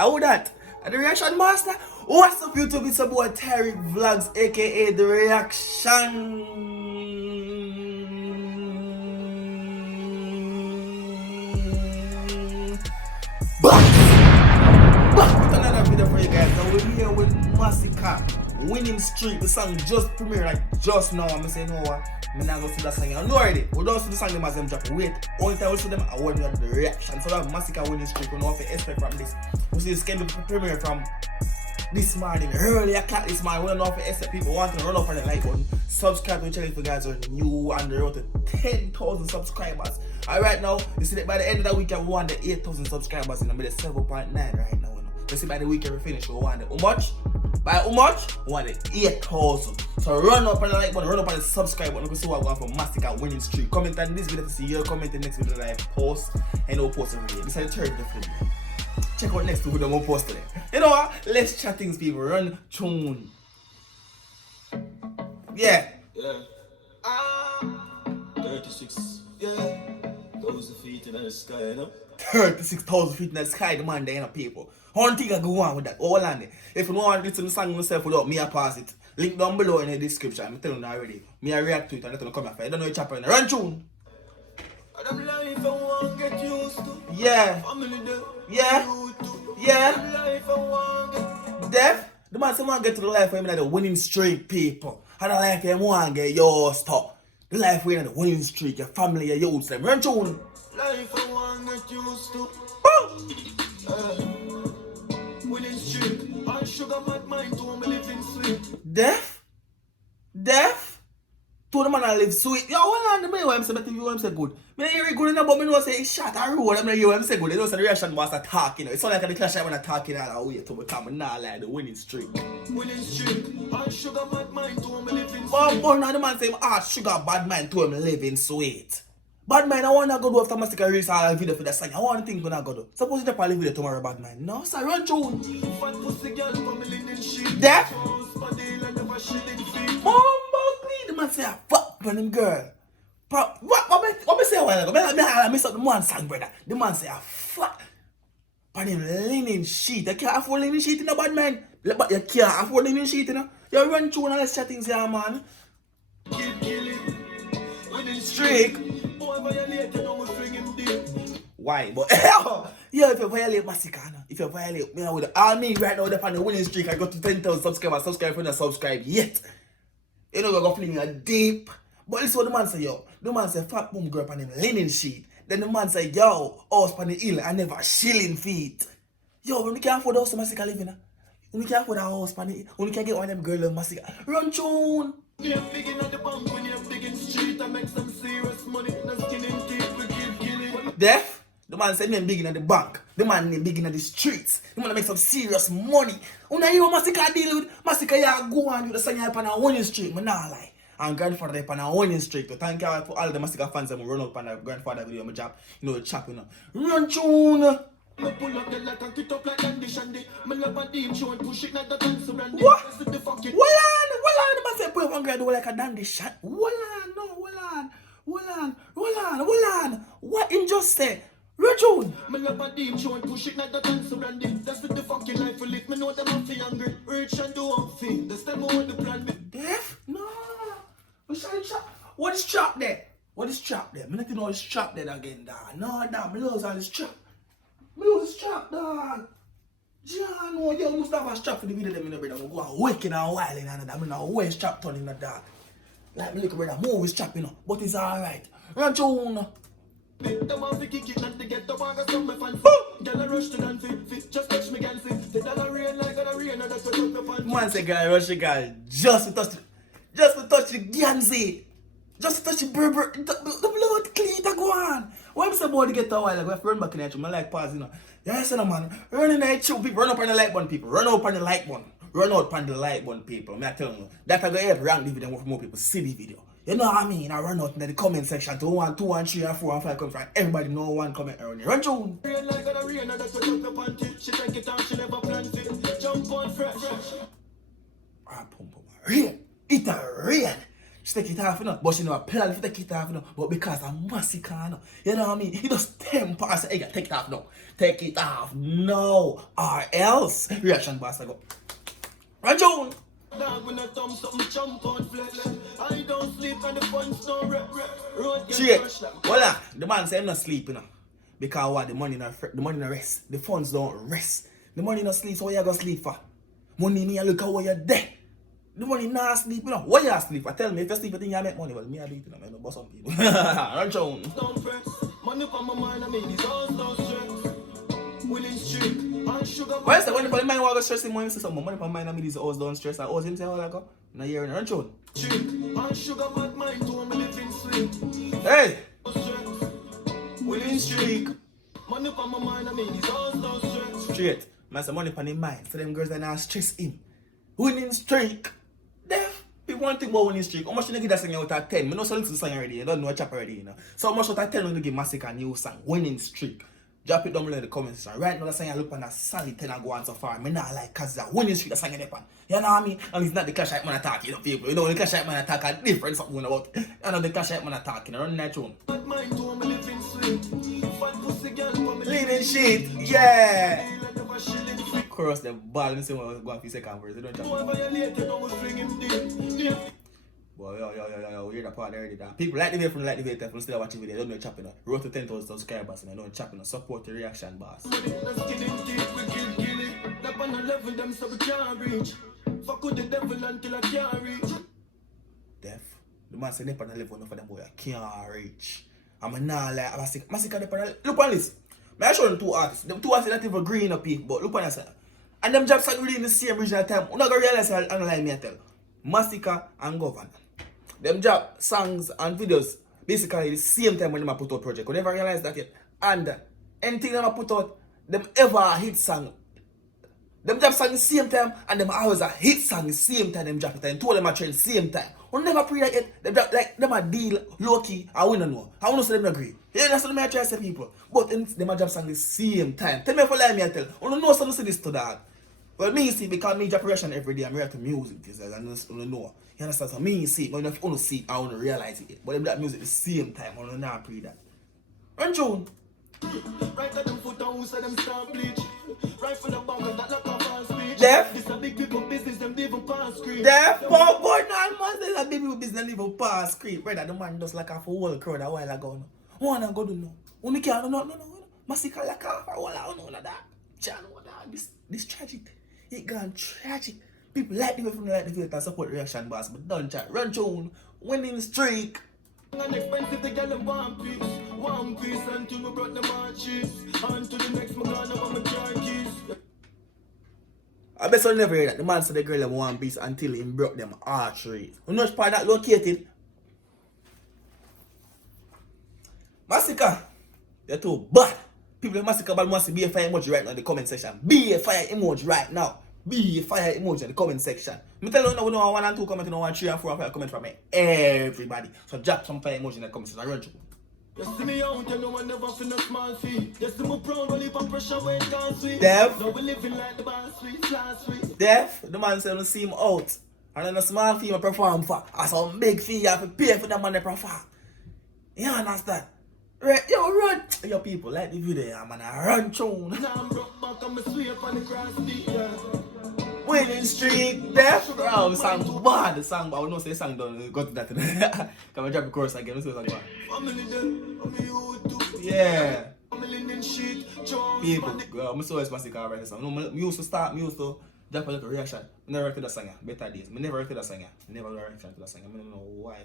I would that. And the reaction master. What's up, YouTube? It's about Tyrekevlogs, aka the reaction. Back with another video for you guys. Now we're here with Masicka. Winning streak. The song just premiered like just now. I'm saying, no, I'm not going to see that song. I know already. We don't see the song them as them drop. Wait. Only time we see them, I want to have the reaction. So that Masicka winning streak. We don't have to expect from this. We see the schedule premiere from this morning, early o'clock this morning. We don't know if expect people want to run up on the like button. Subscribe to the channel if you guys are new and the road to 10,000 subscribers. Alright now, you see that by the end of the weekend we want the 8,000 subscribers and I'm at 7.9 right now. You see by the weekend we finish, we want the how much? By how much? We want the 8,000. So run up on the like button, run up on the subscribe button. You can see what we're going for Masicka winning streak. Comment on this video to see your comment in the next video that I post and we'll post a video. This is the third video. Check out next video we'll post today. You know what? Let's chat things, people. Run tune. Yeah. 36. Yeah. 1,000 feet in the sky, you know? 36,000 feet in the sky, the man there, you know, people. One thing I go on with that. All on it. If you want to listen to the song yourself without me, I pass it. Link down below in the description. I'm telling you already. Me, I react to it and let you come after. I don't know which chapter in the run tune. Yeah. Yeah. Def, the man say want get to the life where him like the winning streak, people. And the life him want get your stuff. The life where you the winning streak, your family, your youth, them. Run tune. Life I want get used to. Winning streak. I sugar mad mind to me living sweet. Def. To the man I live sweet. Yo, hold on, the man I'm say better you say good. Me hear it good enough, but me know say it's shot a road. I'm not hear him say good. They know say the reaction master talking. It's not like the clash when I talking all the way to become a nah like the winning streak. Winning streak. I sugar mad mind to me living sweet. But now the man say sugar bad mind to him living sweet. Bad mind, I want to go do after Masicka release a video for that song. I want to think gonna go do. Suppose you probably video tomorrow, bad mind. No, sir, run tune. Fat pussy girl family in shit. Def. The man say fuck on him girl. What me say a while ago? I miss up the man song, brother. The man say fuck on him linen sheet. You can't afford linen sheet in a bad man. But you can't afford linen sheet, you know. You run through and let's chat things here, man. Streak. Why? But yeah, if you violate Masicka, if you violate me with all me right now, they're on the winning streak. I got to 10,000 subscribers. Subscribe if you don't subscribe yet. You know, you're going to fling a deep. But this is what the man say, yo. The man say, fat boom girl on him linen sheet. Then the man say, yo, house on the hill, I never shilling feet. Yo, when we can't afford the house to Masicka living, when we can't afford a house on the hill, when we can't get one of them girls in Masicka, run tune. You're big in the bank when you're big in street, I make some serious money. No skin in teeth, we keep killing. Def? The man said me big in the bank. The man big in the streets. The man make some serious money. When I hear Masicka deal with Masicka, you go on with the song on a winning streak. I nah lie. And grandfather they on a winning streak. To thank you for all the Masicka fans that run up on the grandfather video. My job, you know, the chap, you know. Run tune. Me pull up the light and cut up like Andy Shandy. Me love a deep show and push it like the dance brandy. What? The man say pull up and grab like a dandy shot. Hold on. What him just say? Run me love a deep show and push it like the dance brandy. That's the fucking life we live. Me know them have to hungry. Rich and do one thing. That's them who the plan me. Def? No. What is trap there? Me not know it's trap there again, dog. No, dog. Me lose all this trap. Me lose this trap, dog. John, no, you must have a strap for the video. Them in the brother. We go and wake in a while in another. I mean, a way strap turn in the dark. Like me little brother, move his strap, you know. But it's alright. Run tune. The man fi kick it and to get the bag of some fancy. Girl a rush to dance fit, just touch me girl fit. The dollar rain like a rain and that's what touch me fancy. Man say girl rush the girl just to touch the Gansy. Just to touch the berber. The blood clean to go on. When I'm about to get a while, like we have to run back in that room. I like pause, you know. Yes, no man. Run in that show, people. Run up on the like button, people. Run up on the like button. Run out on the like button, people. Me I tell you, that I go help rank the video for more people see the video. You know what I mean? I run out in the comment section to 1, 2, 1, 3, and 4, and 5 come from everybody know one comment around here. Run tune. Rain like a rain and that's what touch me panty. She take it and she never plant it. Jump on fresh. Rain. It a rain. she take it off, you know, but she never plan to take it off, you know, but because I'm Masicka, you know, you know what I mean? He just temper and say, hey, take it off now. Take it off no, or else. Reaction boss, I go, run June. Dog when I thumb something jump on flesh. I don't sleep and the fun's no rep. Road get Straight. crushed. Voila, the man say I'm not sleep, you know. Because what? The money not rest. The funds don't rest. The money not sleep, so what you gonna sleep for? Money me and look how you're there. The money not sleep, you know. Why you sleep? I tell me if you sleep, you think you make money. Well, me I do it, you know, man. No boss some people. Run June. Don't press. Money for my mind, I mean, these all don't stress. Winning streak. And sugar. Why is that when the man want to stress him when you say something? Money for mine, I mean, these alls don't stress. I always him say, how I go? Now you're in Run June. And sugar bad mind to me living sweet. Hey! Winning streak. Money for my mind, I mean, these all don't stress. Straight. Man say money for him mind. So them girls that now stress him. Winning streak. Def. People want to think about winning streak. How much you give that song out of 10? I know some little song already. You don't know a chap already, you know. So how much out of 10 you give Masicka a new song? Winning streak. Drop it down below in the comments section. Right now the song I look on a solid 10 and go on so far. I not like cause it's a winning streak the song in the pan. You know what I mean? And it's not the Clash Hype Man attack, you know, people. You know the Clash Hype Man attack are different something about. You know the Clash Hype Man attack, you know, run that tune. Bad mind to me living sweet. Fat pussy girl for me Leading shit, yeah! like never shilling free. Cross the ball and say well go on for second verse. They don't chat. Boy violated, I was fling him deep. Boy, yo, we hear the part already. That people like the video from like the video, from still watching video. Don't know chopping. Road to 10,000 subscribers and don't chopping. Support the reaction, boss. Money, no skinning teeth, we kill it. Up on a level, them so we can't reach. Fuck with the devil until I can't reach. Def. The man said, "Dep on the level, no for them boy, I can't reach." I'm not like Masicka. Dep on the look on this. I show them two artists. Them two artists that even green up here, but look on this. And them jobs are really in the same regional time. You're not gonna realize how analyze me I tell. Masicka and Governor. Them job songs and videos basically the same time when them put out project. You never realize that yet. And anything them put out, them ever hit song. Them job song the same time and them always a hit song the same time them drop it and two of them a trend same time. We never pre that yet. Them drop like them a deal low key and we don't know. I wanna say them agree. Yeah, that's what I try to say people. But them a job song the same time. Tell me if you lie me I tell. I don't know something to say this to that. Well, me see because me drop reaction every day. I'm here to music. This I don't know. You understand? So me see it, but if you want to see it, I want to realize it. But them that music the same time. I don't know pre that. Run June. Right at them foot and who said them start bleach. Right for the bag of that like a false speech. Def. This a big people business, them even pass screen. Def. Oh boy, no man. There's a baby with business even pass screen. Brother, the man does like a whole crowd a while ago. No. One and go do no. Only can't no. Masicka like a for a while. No that. Chan, this tragic. It gone tragic. People like the way from like the video and support reaction boss, but don't chat. Run June, winning streak. And expensive the girl in one piece until we brought the marches. On to the next man, I'm a car keys. I bet you never hear that. The man said the girl in one piece until he broke them arteries. You know which part that located? Masicka, you're too bad. People in Masicka bad must be a fire emoji right now in the comment section. Be a fire emoji right now. Be a fire emoji in the comment section. Me tell you now we don't want 1 and 2 comment, we don't want 3 and 4 and 5 comment from me. Everybody. So drop some fire emoji in the comment section. Run through. You see me out and no one never feel no small fee. You see me proud when you put pressure when it can't sweet. Def. Now we living like the bar sweet, last sweet. Def, the man said, see him out. And then a small fee I perform for. And some big fee you have to pay for the man they perform. You understand? Right, yo, run. Yo, people, like the video, man. I run tune. Now I'm broke back on my sweep on the grass beat, yeah. Winning streak, Def. Oh, the song bad. The song, but I would not say the song done. Got to that. Can I drop the chorus again? Let's see what's going on. Family them, I'm you too. Yeah. Family in shit, Jones, People, I'm so Masicka right this song. No, me used to start, me used to drop a little reaction. I never reacted to that song, better days. I never reacted to that song, never reacted to that song. I don't know why.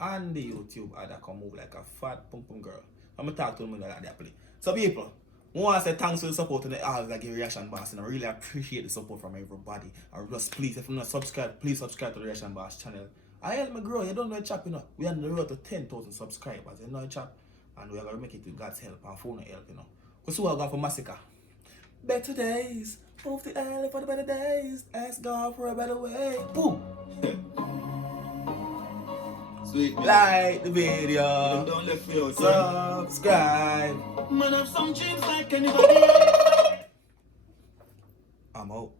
And the YouTube ad that come move like a fat pum pum girl. I'm gonna talk to them like that play. So people, I want to say thanks for the support and the always like a reaction boss, and I really appreciate the support from everybody. And just please, if you're not subscribed, please subscribe to the Reaction Boss channel. I help me grow. You don't know a chap, you know. We are on the road to 10,000 subscribers. You know a chap, and we are gonna make it with God's help and phone help, you know. Because we are going for Masicka. Better days, move the alley for the better days. Ask God for a better way. Boom. Sweet. Like the video. Don't left me out. Subscribe. Man, have some dreams like anybody else. I'm out.